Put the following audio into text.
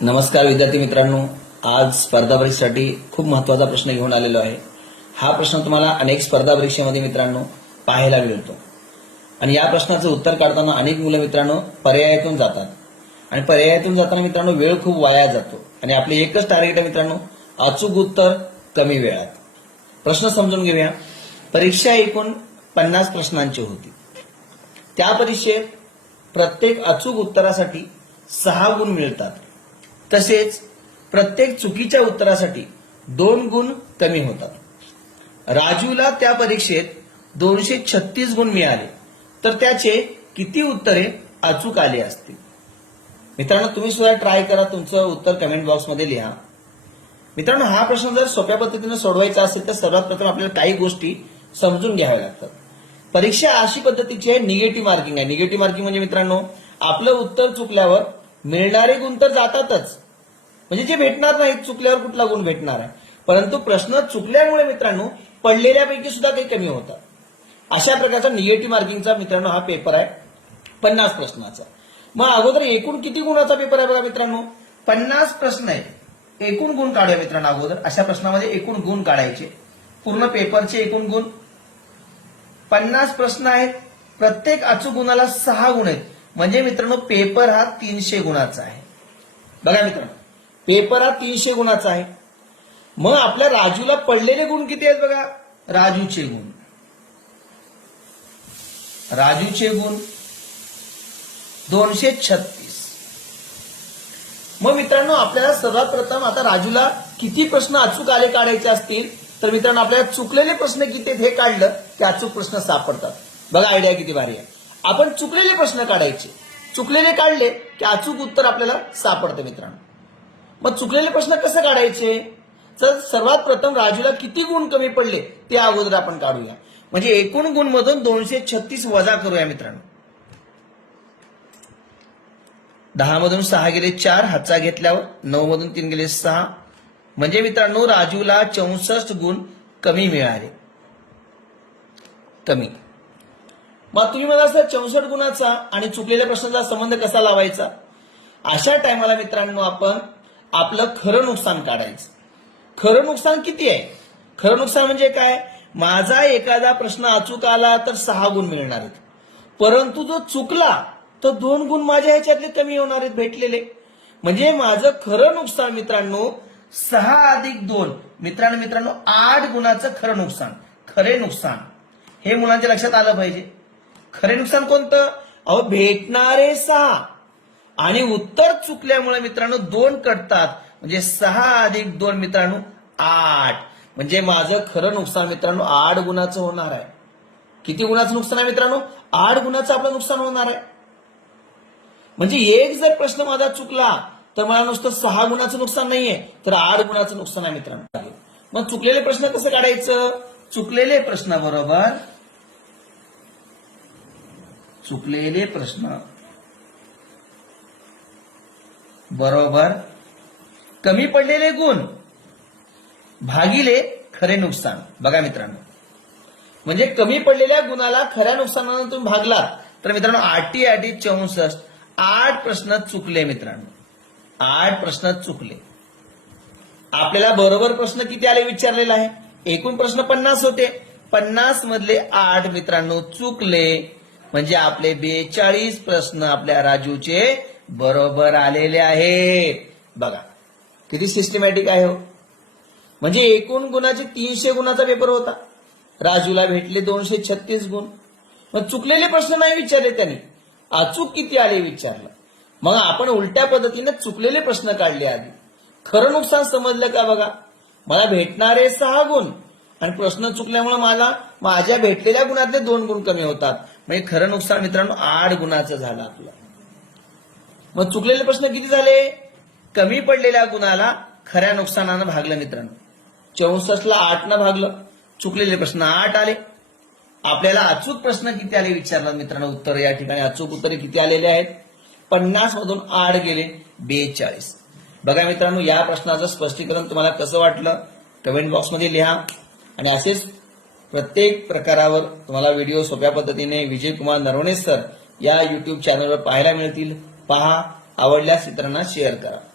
नमस्कार विद्यार्थी मित्रांनो. आज स्पर्धा परीक्षेसाठी खूप महत्त्वाचा प्रश्न घेऊन आलेलो आहे. हा प्रश्न तुम्हाला अनेक स्पर्धा परीक्षेमध्ये मित्रांनो पाहायला मिळतो. आणि या प्रश्नाचं उत्तर काढताना अनेक मुलं मित्रांनो पर्यायातून जातात. आणि पर्यायातून जाताना मित्रांनो वेळ खूप वाया जातो. आणि आपले एकच टार्गेट आहे मित्रांनो अचूक उत्तर कमी वेळात. प्रश्न समजून घेऊया. परीक्षा एकूण पन्नास प्रश्नांची होती. त्या परीक्षेत प्रत्येक अचूक उत्तरासाठी सहा गुण मिळतात. तसेच प्रत्येक चुकीच्या उत्तरासाठी दोन गुण कमी होतात. राजूला त्या परीक्षेत दोनशे छत्तीस गुण मिळाले तर त्याचे किती उत्तरे अचूक आली असतील? मित्रांनो तुम्ही सुद्धा ट्राय करा तुमचं उत्तर कमेंट बॉक्समध्ये लिहा. मित्रांनो हा प्रश्न जर सोप्या पद्धतीने सोडवायचा असेल तर सर्वात प्रथम आपल्याला काही गोष्टी समजून घ्याव्या लागतात. परीक्षा अशी पद्धतीची आहे निगेटिव्ह मार्किंग आहे. निगेटिव्ह मार्किंग म्हणजे मित्रांनो आपलं उत्तर चुकल्यावर मिळणारे गुण तर जातातच. म्हणजे जे भेटणार नाहीत चुकल्यावर कुठला गुण भेटणार आहे? परंतु प्रश्न चुकल्यामुळे मित्रांनो पडलेल्यापैकी सुद्धा काही कमी होतात. अशा प्रकारचा निगेटिव्ह मार्किंगचा मित्रांनो हा पेपर आहे. पन्नास प्रश्नाचा. मग अगोदर एकूण किती गुणाचा पेपर आहे बघा मित्रांनो? पन्नास प्रश्न आहे एकूण गुण काढूया मित्रांनो अगोदर. अशा प्रश्नामध्ये एकूण गुण काढायचे. पूर्ण पेपरचे एकूण गुण. पन्नास प्रश्न आहेत. प्रत्येक अचूक गुणाला सहा गुण आहेत. म्हणजे मित्रांनो पेपर हा तीनशे गुणाचा आहे. बघा मित्रांनो पेपर हा तीनशे गुणाचा आहे. मग आपल्या राजूला पडलेले गुण किती आहेत बघा? राजूचे गुण. राजूचे गुण दोनशे छत्तीस. मग मित्रांनो आपल्याला सर्वात प्रथम आता राजूला किती प्रश्न अचूक आले काढायचे असतील तर मित्रांनो आपल्याला चुकलेले प्रश्न किती आहेत हे काढलं की अचूक प्रश्न सापडतात. बघा आयडिया किती भारी आहे. आपण चुकलेले प्रश्न काढायचे. चुकलेले काढले की अचूक उत्तर आपल्याला सापडतं मित्रांनो. मग चुकलेले प्रश्न कसे काढायचे? तर सर्वात प्रथम राजूला किती गुण कमी पडले ते अगोदर आपण काढूया. म्हणजे एकूण गुण मधून दोनशे छत्तीस वजा करूया मित्रांनो. दहा मधून सहा गेले चार हातचा घेतल्यावर नऊ मधून तीन गेले सहा. म्हणजे मित्रांनो राजूला चौसष्ट गुण कमी मिळाले. कमी. मग तुम्ही मला असं चौसष्ट गुणाचा आणि चुकलेल्या प्रश्नाचा संबंध कसा लावायचा? अशा टायमाला मित्रांनो आपण आपलं खरं नुकसान काढायचं. खरं नुकसान किती आहे? खरं नुकसान म्हणजे काय? माझा एखादा प्रश्न अचूक आला तर सहा गुण मिळणार आहेत. परंतु जो चुकला तर दोन गुण माझ्या ह्याच्यातले कमी होणार आहेत भेटलेले. म्हणजे माझं खरं नुकसान मित्रांनो सहा अधिक दोन. मित्रांनो मित्रांनो आठ गुणाचं खरं नुकसान. खरे नुकसान. हे मुलांच्या लक्षात आलं पाहिजे. खरे नुकसान कोणतं? अहो भेटणारे सहा. आणि उत्तर चुकल्यामुळे मित्रांनो दोन कटतात. म्हणजे सहा अधिक दोन मित्रांनो आठ. म्हणजे माझं खरं नुकसान मित्रांनो आठ गुणाचं होणार आहे. किती गुणाचं नुकसान आहे मित्रांनो? आठ गुणाचं आपलं नुकसान होणार आहे. म्हणजे एक जर प्रश्न माझा चुकला तर मला नुसतं सहा गुणाचं नुकसान नाहीये तर आठ गुणाचं नुकसान आहे मित्रांनो. मग चुकलेले प्रश्न कसं काढायचं? चुकलेले प्रश्नाबरोबर चुकलेले प्रश्न. बरोबर? कमी पडलेले गुण. भागिले खरे नुकसान. बघा मित्रांनो. म्हणजे कमी पडलेल्या गुणाला खऱ्या नुकसानानं तुम्ही भागला. तर मित्रांनो आठी आठी चौसष्ट आठ प्रश्न चुकले मित्रांनो. आठ प्रश्न चुकले. आपल्याला बरोबर प्रश्न किती आले विचारलेला आहे? एकूण प्रश्न पन्नास होते. पन्नास मधले आठ मित्रांनो चुकले. म्हणजे आपले बेचाळीस प्रश्न आपल्या राजूचे बरोबर आलेले आहेत बघा किती सिस्टमॅटिक आहे हो. म्हणजे एकूण गुणाचे तीनशे गुणाचा पेपर होता. राजूला भेटले दोनशे छत्तीस गुण. मग चुकलेले प्रश्न नाही विचारले त्यांनी. अचूक किती आले विचारलं. मग आपण उलट्या पद्धतीने चुकलेले प्रश्न काढले आधी. खरं नुकसान समजलं का बघा? मला भेटणारे सहा गुण आणि प्रश्न चुकल्यामुळे मला माझ्या भेटलेल्या गुणातले दोन गुण कमी होतात. म्हणजे खरं नुकसान मित्रांनो आठ गुणाचं झालं आपलं. मग चुकलेले प्रश्न किती झाले? कमी पडलेल्या गुणाला खऱ्या नुकसानानं भागलं मित्रांनो. चौसष्टला आठ न भागलं. चुकलेले प्रश्न आठ आले. आपल्याला अचूक प्रश्न किती आले विचारला मित्रांनो? उत्तर या ठिकाणी अचूक उत्तरे किती आलेले आहेत? पन्नास मधून आठ गेले बेचाळीस. बघा मित्रांनो या प्रश्नाचं स्पष्टीकरण तुम्हाला कसं वाटलं? कमेंट बॉक्समध्ये लिहा. आणि असेच प्रत्येक प्रकारावर तुम्हाला व्हिडिओ सोप्या पद्धतीने विजय कुमार नरवणे सर या युट्यूब चॅनलवर पाहायला मिळतील. पहा आवडल्यास इतरांना शेअर करा.